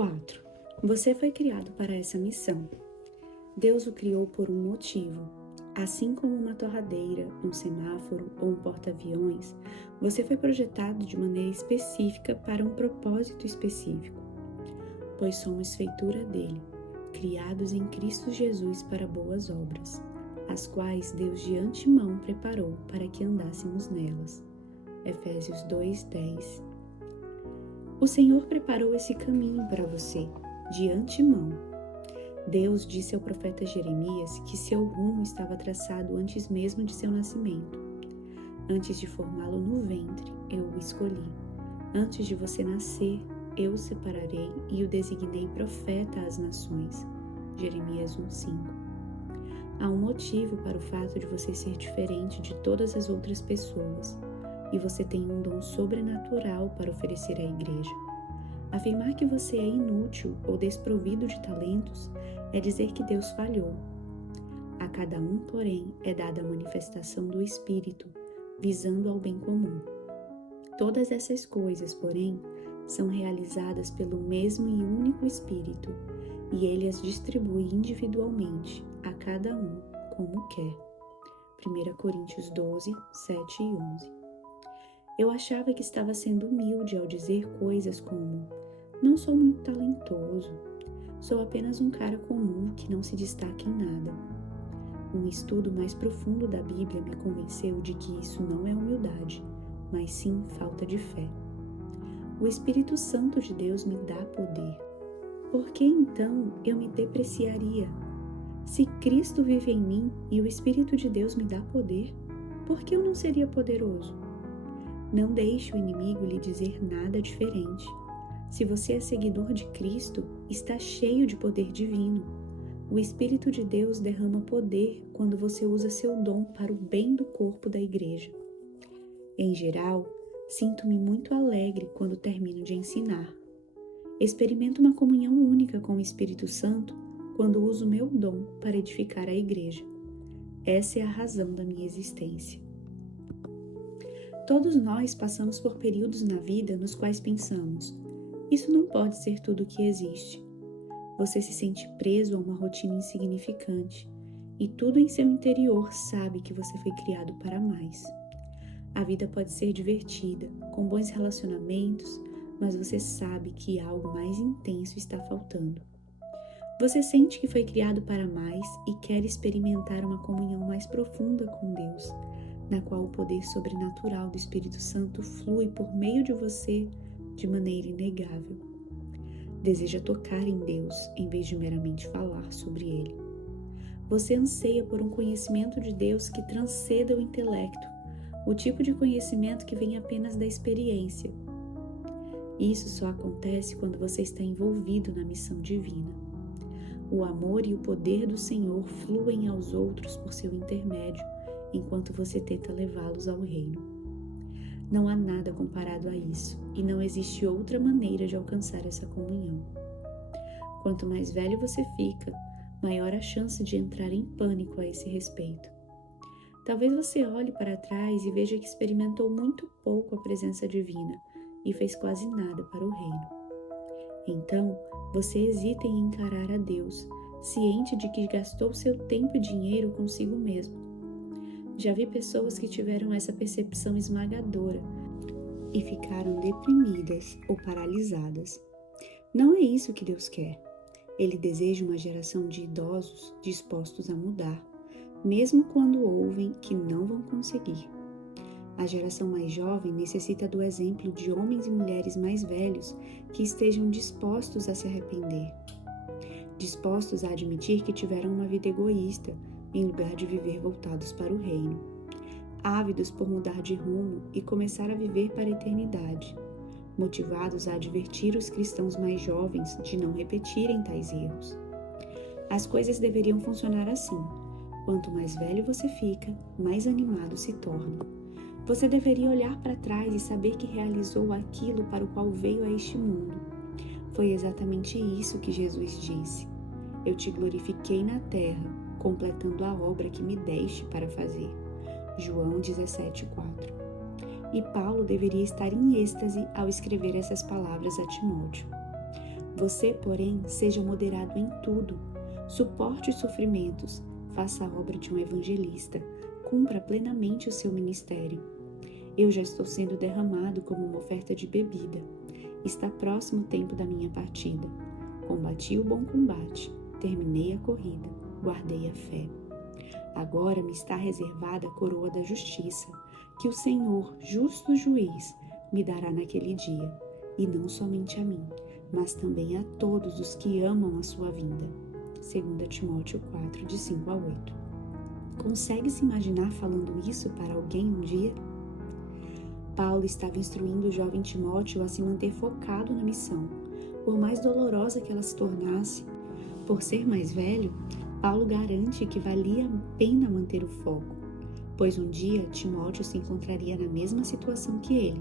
4. Você foi criado para essa missão. Deus o criou por um motivo. Assim como uma torradeira, um semáforo ou um porta-aviões, você foi projetado de maneira específica para um propósito específico. Pois somos feitura dele, criados em Cristo Jesus para boas obras, as quais Deus de antemão preparou para que andássemos nelas. Efésios 2:10. O Senhor preparou esse caminho para você, de antemão. Deus disse ao profeta Jeremias que seu rumo estava traçado antes mesmo de seu nascimento. Antes de formá-lo no ventre, eu o escolhi. Antes de você nascer, eu o separarei e o designei profeta às nações. Jeremias 1:5. Há um motivo para o fato de você ser diferente de todas as outras pessoas, e você tem um dom sobrenatural para oferecer à igreja. Afirmar que você é inútil ou desprovido de talentos é dizer que Deus falhou. A cada um, porém, é dada a manifestação do Espírito, visando ao bem comum. Todas essas coisas, porém, são realizadas pelo mesmo e único Espírito, e Ele as distribui individualmente, a cada um, como quer. 1 Coríntios 12, 7 e 11. Eu achava que estava sendo humilde ao dizer coisas como: não sou muito talentoso, sou apenas um cara comum que não se destaca em nada. Um estudo mais profundo da Bíblia me convenceu de que isso não é humildade, mas sim falta de fé. O Espírito Santo de Deus me dá poder. Por que então eu me depreciaria? Se Cristo vive em mim e o Espírito de Deus me dá poder, por que eu não seria poderoso? Não deixe o inimigo lhe dizer nada diferente. Se você é seguidor de Cristo, está cheio de poder divino. O Espírito de Deus derrama poder quando você usa seu dom para o bem do corpo da igreja. Em geral, sinto-me muito alegre quando termino de ensinar. Experimento uma comunhão única com o Espírito Santo quando uso meu dom para edificar a igreja. Essa é a razão da minha existência. Todos nós passamos por períodos na vida nos quais pensamos: isso não pode ser tudo o que existe. Você se sente preso a uma rotina insignificante e tudo em seu interior sabe que você foi criado para mais. A vida pode ser divertida, com bons relacionamentos, mas você sabe que algo mais intenso está faltando. Você sente que foi criado para mais e quer experimentar uma comunhão mais profunda com Deus, na qual o poder sobrenatural do Espírito Santo flui por meio de você de maneira inegável. Deseja tocar em Deus em vez de meramente falar sobre Ele. Você anseia por um conhecimento de Deus que transcenda o intelecto, o tipo de conhecimento que vem apenas da experiência. Isso só acontece quando você está envolvido na missão divina. O amor e o poder do Senhor fluem aos outros por seu intermédio, enquanto você tenta levá-los ao reino. Não há nada comparado a isso, e não existe outra maneira de alcançar essa comunhão. Quanto mais velho você fica, maior a chance de entrar em pânico a esse respeito. Talvez você olhe para trás e veja que experimentou muito pouco a presença divina e fez quase nada para o reino. Então, você hesita em encarar a Deus, ciente de que gastou seu tempo e dinheiro consigo mesmo. Já vi pessoas que tiveram essa percepção esmagadora e ficaram deprimidas ou paralisadas. Não é isso que Deus quer. Ele deseja uma geração de idosos dispostos a mudar, mesmo quando ouvem que não vão conseguir. A geração mais jovem necessita do exemplo de homens e mulheres mais velhos que estejam dispostos a se arrepender, dispostos a admitir que tiveram uma vida egoísta, em lugar de viver voltados para o reino, ávidos por mudar de rumo e começar a viver para a eternidade, motivados a advertir os cristãos mais jovens de não repetirem tais erros. As coisas deveriam funcionar assim: quanto mais velho você fica, mais animado se torna. Você deveria olhar para trás e saber que realizou aquilo para o qual veio a este mundo. Foi exatamente isso que Jesus disse: eu te glorifiquei na terra, completando a obra que me deste para fazer. João 17:4. E Paulo deveria estar em êxtase ao escrever essas palavras a Timóteo. Você, porém, seja moderado em tudo, suporte os sofrimentos, faça a obra de um evangelista, cumpra plenamente o seu ministério. Eu já estou sendo derramado como uma oferta de bebida. Está próximo o tempo da minha partida. Combati o bom combate, terminei a corrida, guardei a fé. Agora me está reservada a coroa da justiça, que o Senhor, justo juiz, me dará naquele dia, e não somente a mim, mas também a todos os que amam a sua vinda. 2 Timóteo 4, de 5 a 8. Consegue se imaginar falando isso para alguém um dia? Paulo estava instruindo o jovem Timóteo a se manter focado na missão, por mais dolorosa que ela se tornasse. Por ser mais velho, Paulo garante que valia a pena manter o foco, pois um dia Timóteo se encontraria na mesma situação que ele.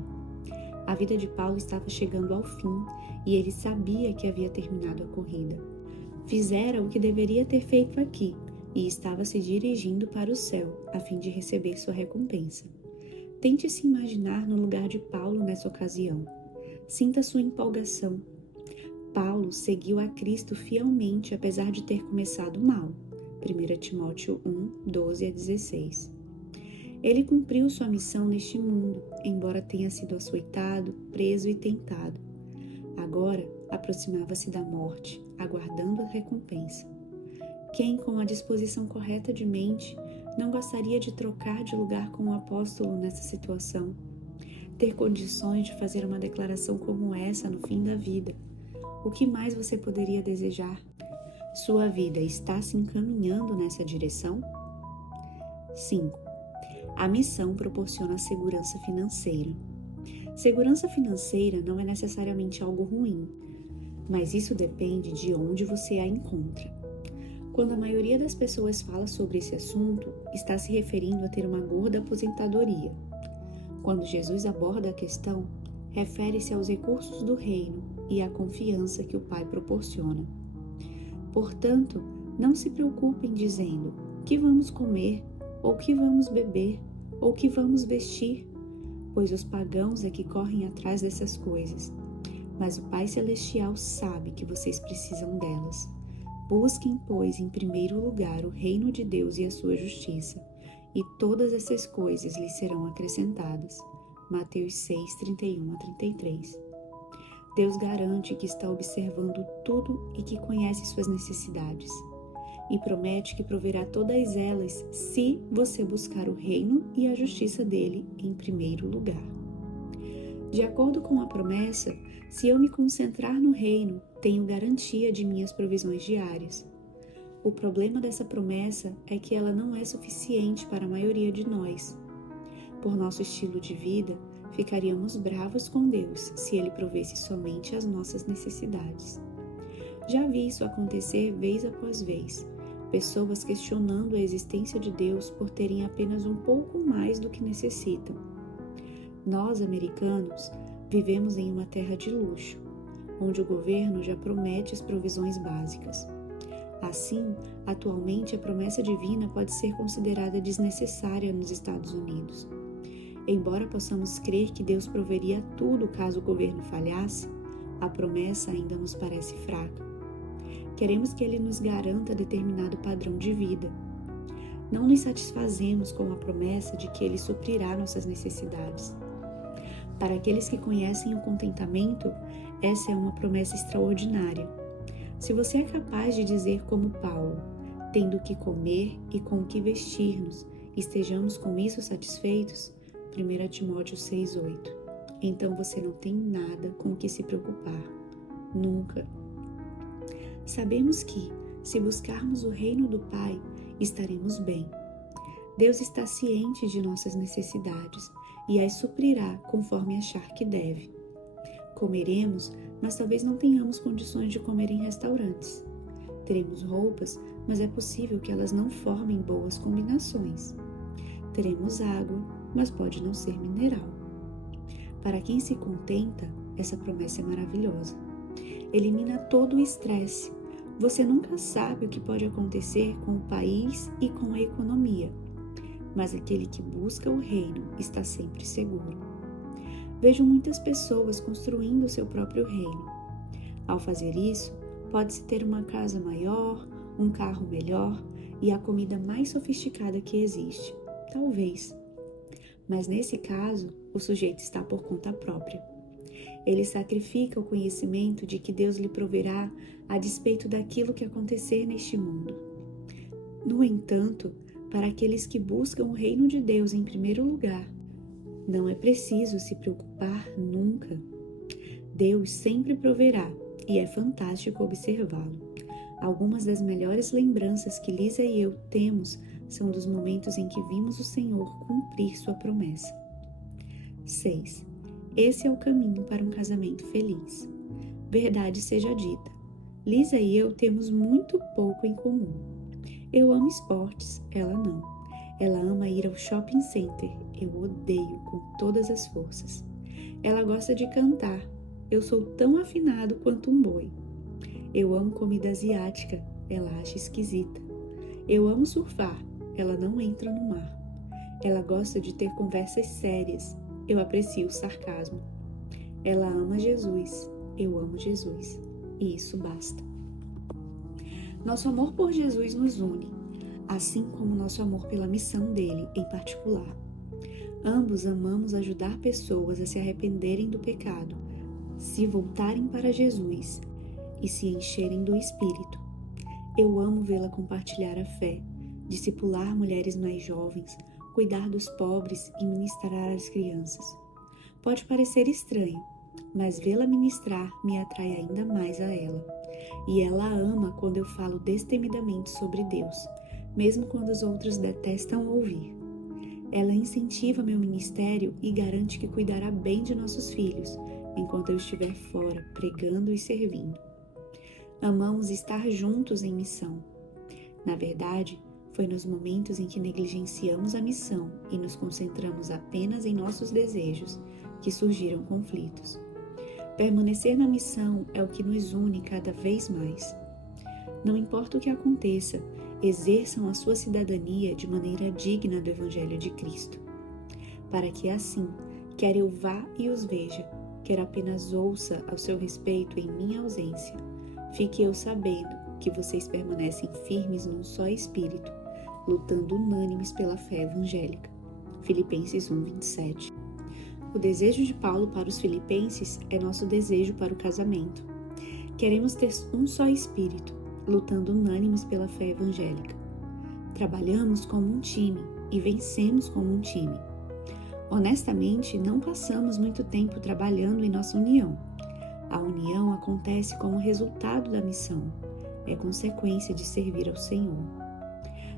A vida de Paulo estava chegando ao fim e ele sabia que havia terminado a corrida. Fizera o que deveria ter feito aqui e estava se dirigindo para o céu a fim de receber sua recompensa. Tente se imaginar no lugar de Paulo nessa ocasião. Sinta sua empolgação. Paulo seguiu a Cristo fielmente apesar de ter começado mal. 1 Timóteo 1, 12 a 16. Ele cumpriu sua missão neste mundo, embora tenha sido açoitado, preso e tentado. Agora aproximava-se da morte, aguardando a recompensa. Quem, com a disposição correta de mente, não gostaria de trocar de lugar com o apóstolo nessa situação? Ter condições de fazer uma declaração como essa no fim da vida. O que mais você poderia desejar? Sua vida está se encaminhando nessa direção? 5. A missão proporciona segurança financeira. Segurança financeira não é necessariamente algo ruim, mas isso depende de onde você a encontra. Quando a maioria das pessoas fala sobre esse assunto, está se referindo a ter uma gorda aposentadoria. Quando Jesus aborda a questão, refere-se aos recursos do reino e à confiança que o Pai proporciona. Portanto, não se preocupem dizendo que vamos comer, ou que vamos beber, ou que vamos vestir, pois os pagãos é que correm atrás dessas coisas. Mas o Pai Celestial sabe que vocês precisam delas. Busquem, pois, em primeiro lugar o reino de Deus e a sua justiça, e todas essas coisas lhes serão acrescentadas. Mateus 6, 31 a 33. Deus garante que está observando tudo e que conhece suas necessidades. E promete que proverá todas elas se você buscar o reino e a justiça dele em primeiro lugar. De acordo com a promessa, se eu me concentrar no reino, tenho garantia de minhas provisões diárias. O problema dessa promessa é que ela não é suficiente para a maioria de nós. Por nosso estilo de vida, ficaríamos bravos com Deus se Ele provesse somente as nossas necessidades. Já vi isso acontecer vez após vez, pessoas questionando a existência de Deus por terem apenas um pouco mais do que necessitam. Nós, americanos, vivemos em uma terra de luxo, onde o governo já promete as provisões básicas. Assim, atualmente a promessa divina pode ser considerada desnecessária nos Estados Unidos. Embora possamos crer que Deus proveria tudo caso o governo falhasse, a promessa ainda nos parece fraca. Queremos que Ele nos garanta determinado padrão de vida. Não nos satisfazemos com a promessa de que Ele suprirá nossas necessidades. Para aqueles que conhecem o contentamento, essa é uma promessa extraordinária. Se você é capaz de dizer como Paulo, tendo o que comer e com o que vestir-nos, estejamos com isso satisfeitos, 1 Timóteo 6,8, então você não tem nada com o que se preocupar. Nunca. Sabemos que, se buscarmos o reino do Pai, estaremos bem. Deus está ciente de nossas necessidades e as suprirá conforme achar que deve. Comeremos, mas talvez não tenhamos condições de comer em restaurantes. Teremos roupas, mas é possível que elas não formem boas combinações. Teremos água, mas pode não ser mineral. Para quem se contenta, essa promessa é maravilhosa. Elimina todo o estresse. Você nunca sabe o que pode acontecer com o país e com a economia, mas aquele que busca o reino está sempre seguro. Vejo muitas pessoas construindo o seu próprio reino. Ao fazer isso, pode-se ter uma casa maior, um carro melhor e a comida mais sofisticada que existe. Talvez. Mas nesse caso, o sujeito está por conta própria. Ele sacrifica o conhecimento de que Deus lhe proverá a despeito daquilo que acontecer neste mundo. No entanto, para aqueles que buscam o reino de Deus em primeiro lugar, não é preciso se preocupar nunca. Deus sempre proverá e é fantástico observá-lo. Algumas das melhores lembranças que Lisa e eu temos são dos momentos em que vimos o Senhor cumprir sua promessa. 6. Esse é o caminho para um casamento feliz. Verdade seja dita, Lisa e eu temos muito pouco em comum. Eu amo esportes, ela não. Ela ama ir ao shopping center, eu odeio com todas as forças. Ela gosta de cantar, eu sou tão afinado quanto um boi. Eu amo comida asiática, ela acha esquisita. Eu amo surfar, ela não entra no mar. Ela gosta de ter conversas sérias, eu aprecio o sarcasmo. Ela ama Jesus, eu amo Jesus. E isso basta. Nosso amor por Jesus nos une, assim como nosso amor pela missão dele em particular. Ambos amamos ajudar pessoas a se arrependerem do pecado, se voltarem para Jesus e se encherem do Espírito. Eu amo vê-la compartilhar a fé, discipular mulheres mais jovens, cuidar dos pobres e ministrar às crianças. Pode parecer estranho, mas vê-la ministrar me atrai ainda mais a ela. E ela ama quando eu falo destemidamente sobre Deus, mesmo quando os outros detestam ouvir. Ela incentiva meu ministério e garante que cuidará bem de nossos filhos, enquanto eu estiver fora, pregando e servindo. Amamos estar juntos em missão. Na verdade, foi nos momentos em que negligenciamos a missão e nos concentramos apenas em nossos desejos que surgiram conflitos. Permanecer na missão é o que nos une cada vez mais. Não importa o que aconteça, exerçam a sua cidadania de maneira digna do Evangelho de Cristo. Para que assim, quer eu vá e os veja, quer apenas ouça ao seu respeito em minha ausência, fique eu sabendo que vocês permanecem firmes num só espírito, lutando unânimes pela fé evangélica. Filipenses 1:27. O desejo de Paulo para os filipenses é nosso desejo para o casamento. Queremos ter um só espírito, lutando unânimes pela fé evangélica. Trabalhamos como um time e vencemos como um time. Honestamente, não passamos muito tempo trabalhando em nossa união. A união acontece como resultado da missão, é consequência de servir ao Senhor.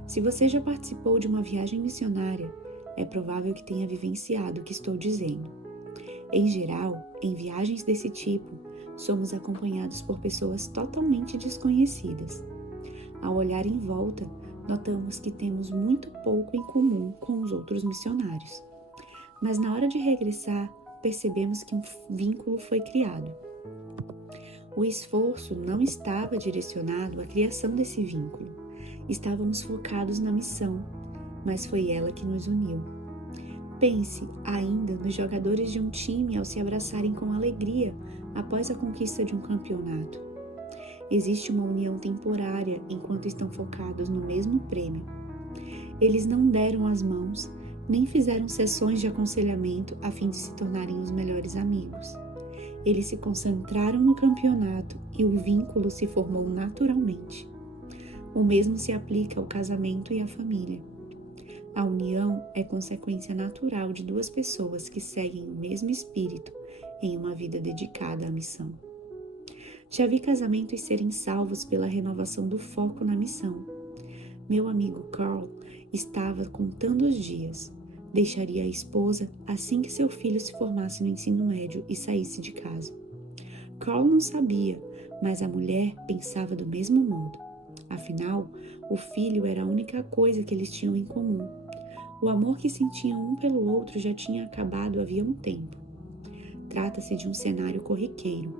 Se você já participou de uma viagem missionária, é provável que tenha vivenciado o que estou dizendo. Em geral, em viagens desse tipo, somos acompanhados por pessoas totalmente desconhecidas. Ao olhar em volta, notamos que temos muito pouco em comum com os outros missionários. Mas na hora de regressar, percebemos que um vínculo foi criado. O esforço não estava direcionado à criação desse vínculo. Estávamos focados na missão, mas foi ela que nos uniu. Pense ainda nos jogadores de um time ao se abraçarem com alegria após a conquista de um campeonato. Existe uma união temporária enquanto estão focados no mesmo prêmio. Eles não deram as mãos, nem fizeram sessões de aconselhamento a fim de se tornarem os melhores amigos. Eles se concentraram no campeonato e o vínculo se formou naturalmente. O mesmo se aplica ao casamento e à família. A união é consequência natural de duas pessoas que seguem o mesmo espírito em uma vida dedicada à missão. Já vi casamentos serem salvos pela renovação do foco na missão. Meu amigo Carl estava contando os dias. Deixaria a esposa assim que seu filho se formasse no ensino médio e saísse de casa. Carl não sabia, mas a mulher pensava do mesmo modo. Afinal, o filho era a única coisa que eles tinham em comum. O amor que sentiam um pelo outro já tinha acabado havia um tempo. Trata-se de um cenário corriqueiro.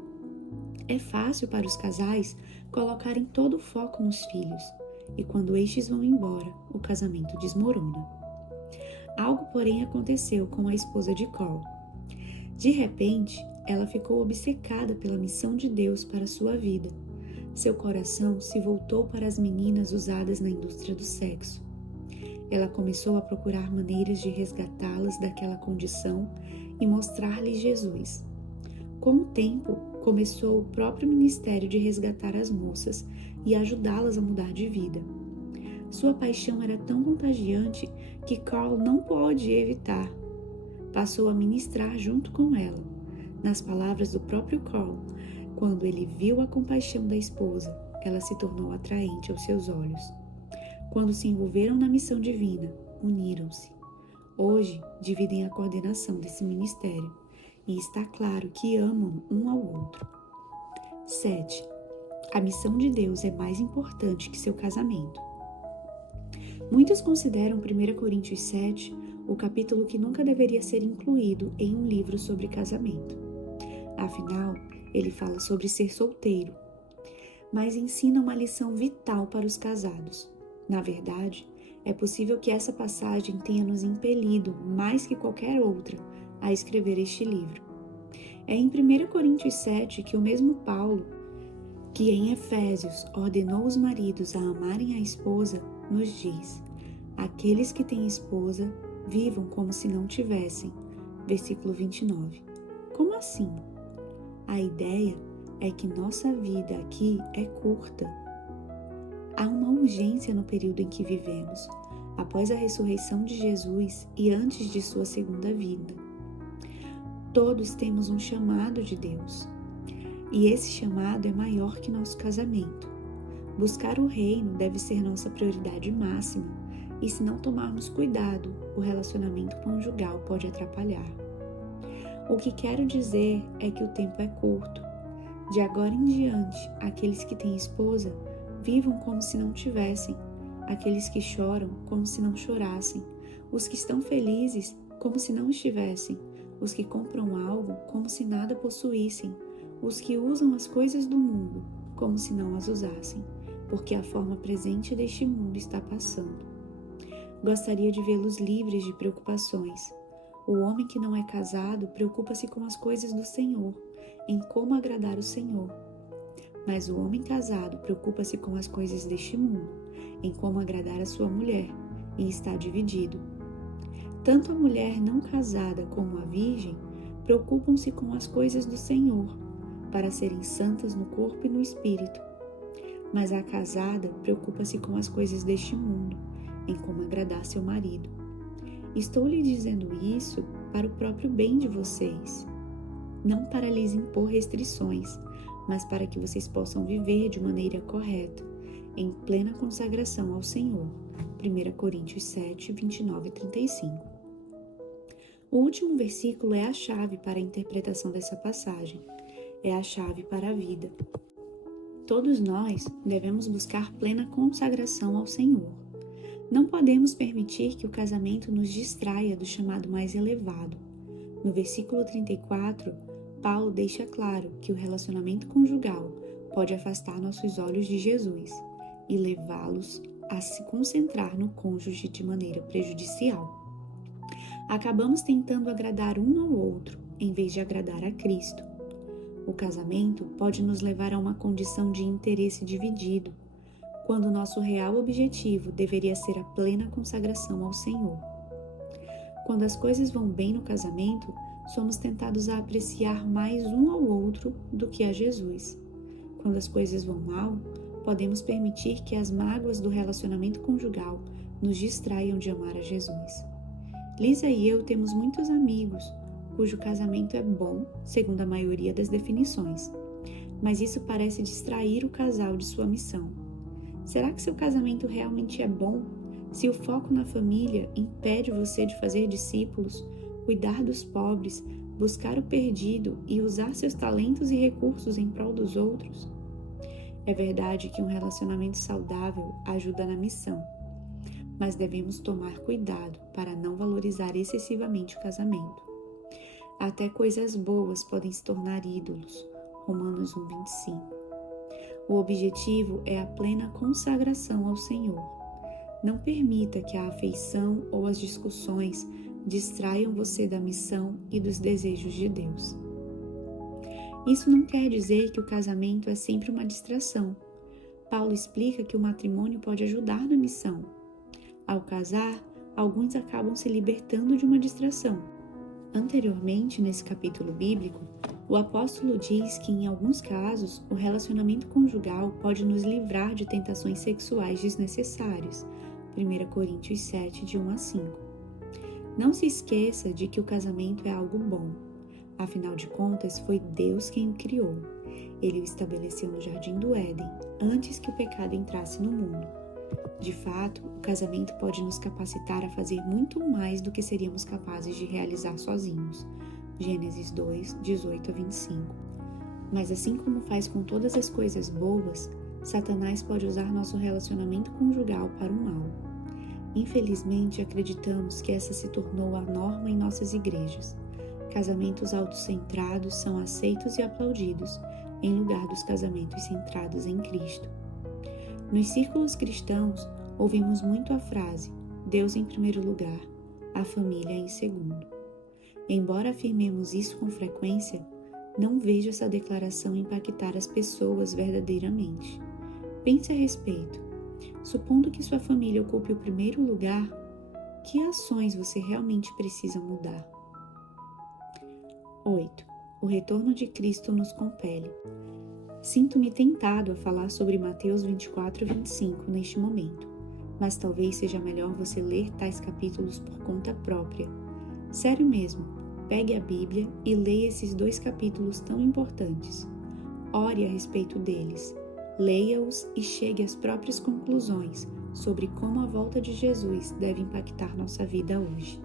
É fácil para os casais colocarem todo o foco nos filhos, e quando estes vão embora, o casamento desmorona. Algo, porém, aconteceu com a esposa de Carl. De repente, ela ficou obcecada pela missão de Deus para sua vida. Seu coração se voltou para as meninas usadas na indústria do sexo. Ela começou a procurar maneiras de resgatá-las daquela condição e mostrar-lhes Jesus. Com o tempo, começou o próprio ministério de resgatar as moças e ajudá-las a mudar de vida. Sua paixão era tão contagiante que Carl não pôde evitar. Passou a ministrar junto com ela. Nas palavras do próprio Carl, quando ele viu a compaixão da esposa, ela se tornou atraente aos seus olhos. Quando se envolveram na missão divina, uniram-se. Hoje, dividem a coordenação desse ministério e está claro que amam um ao outro. 7. A missão de Deus é mais importante que seu casamento. Muitos consideram 1 Coríntios 7 o capítulo que nunca deveria ser incluído em um livro sobre casamento. Afinal, ele fala sobre ser solteiro, mas ensina uma lição vital para os casados. Na verdade, é possível que essa passagem tenha nos impelido, mais que qualquer outra, a escrever este livro. É em 1 Coríntios 7 que o mesmo Paulo, que em Efésios ordenou os maridos a amarem a esposa, nos diz: aqueles que têm esposa, vivam como se não tivessem. Versículo 29. Como assim? A ideia é que nossa vida aqui é curta. Há uma urgência no período em que vivemos, após a ressurreição de Jesus e antes de sua segunda vinda. Todos temos um chamado de Deus, e esse chamado é maior que nosso casamento. Buscar o reino deve ser nossa prioridade máxima, e se não tomarmos cuidado, o relacionamento conjugal pode atrapalhar. O que quero dizer é que o tempo é curto. De agora em diante, aqueles que têm esposa, vivam como se não tivessem, aqueles que choram como se não chorassem, os que estão felizes como se não estivessem, os que compram algo como se nada possuíssem, os que usam as coisas do mundo como se não as usassem, porque a forma presente deste mundo está passando. Gostaria de vê-los livres de preocupações. O homem que não é casado preocupa-se com as coisas do Senhor, em como agradar o Senhor. Mas o homem casado preocupa-se com as coisas deste mundo, em como agradar a sua mulher, e está dividido. Tanto a mulher não casada como a virgem preocupam-se com as coisas do Senhor, para serem santas no corpo e no espírito. Mas a casada preocupa-se com as coisas deste mundo, em como agradar seu marido. Estou lhe dizendo isso para o próprio bem de vocês, não para lhes impor restrições, mas para que vocês possam viver de maneira correta, em plena consagração ao Senhor. 1 Coríntios 7, 29 e 35. O último versículo é a chave para a interpretação dessa passagem. É a chave para a vida. Todos nós devemos buscar plena consagração ao Senhor. Não podemos permitir que o casamento nos distraia do chamado mais elevado. No versículo 34, Paulo deixa claro que o relacionamento conjugal pode afastar nossos olhos de Jesus e levá-los a se concentrar no cônjuge de maneira prejudicial. Acabamos tentando agradar um ao outro, em vez de agradar a Cristo. O casamento pode nos levar a uma condição de interesse dividido, quando nosso real objetivo deveria ser a plena consagração ao Senhor. Quando as coisas vão bem no casamento, somos tentados a apreciar mais um ao outro do que a Jesus. Quando as coisas vão mal, podemos permitir que as mágoas do relacionamento conjugal nos distraiam de amar a Jesus. Lisa e eu temos muitos amigos cujo casamento é bom, segundo a maioria das definições, mas isso parece distrair o casal de sua missão. Será que seu casamento realmente é bom se o foco na família impede você de fazer discípulos, cuidar dos pobres, buscar o perdido e usar seus talentos e recursos em prol dos outros? É verdade que um relacionamento saudável ajuda na missão, mas devemos tomar cuidado para não valorizar excessivamente o casamento. Até coisas boas podem se tornar ídolos. Romanos 1:25. O objetivo é a plena consagração ao Senhor. Não permita que a afeição ou as discussões distraiam você da missão e dos desejos de Deus. Isso não quer dizer que o casamento é sempre uma distração. Paulo explica que o matrimônio pode ajudar na missão. Ao casar, alguns acabam se libertando de uma distração. Anteriormente, nesse capítulo bíblico, o apóstolo diz que, em alguns casos, o relacionamento conjugal pode nos livrar de tentações sexuais desnecessárias. 1 Coríntios 7, de 1 a 5. Não se esqueça de que o casamento é algo bom. Afinal de contas, foi Deus quem o criou. Ele o estabeleceu no Jardim do Éden, antes que o pecado entrasse no mundo. De fato, o casamento pode nos capacitar a fazer muito mais do que seríamos capazes de realizar sozinhos. Gênesis 2, 18 a 25. Mas assim como faz com todas as coisas boas, Satanás pode usar nosso relacionamento conjugal para o mal. Infelizmente, acreditamos que essa se tornou a norma em nossas igrejas. Casamentos autocentrados são aceitos e aplaudidos, em lugar dos casamentos centrados em Cristo. Nos círculos cristãos, ouvimos muito a frase Deus em primeiro lugar, a família em segundo. Embora afirmemos isso com frequência, não vejo essa declaração impactar as pessoas verdadeiramente. Pense a respeito. Supondo que sua família ocupe o primeiro lugar, que ações você realmente precisa mudar? 8. O retorno de Cristo nos compele. Sinto-me tentado a falar sobre Mateus 24 e 25 neste momento, mas talvez seja melhor você ler tais capítulos por conta própria. Sério mesmo, pegue a Bíblia e leia esses 2 capítulos tão importantes. Ore a respeito deles, leia-os e chegue às próprias conclusões sobre como a volta de Jesus deve impactar nossa vida hoje.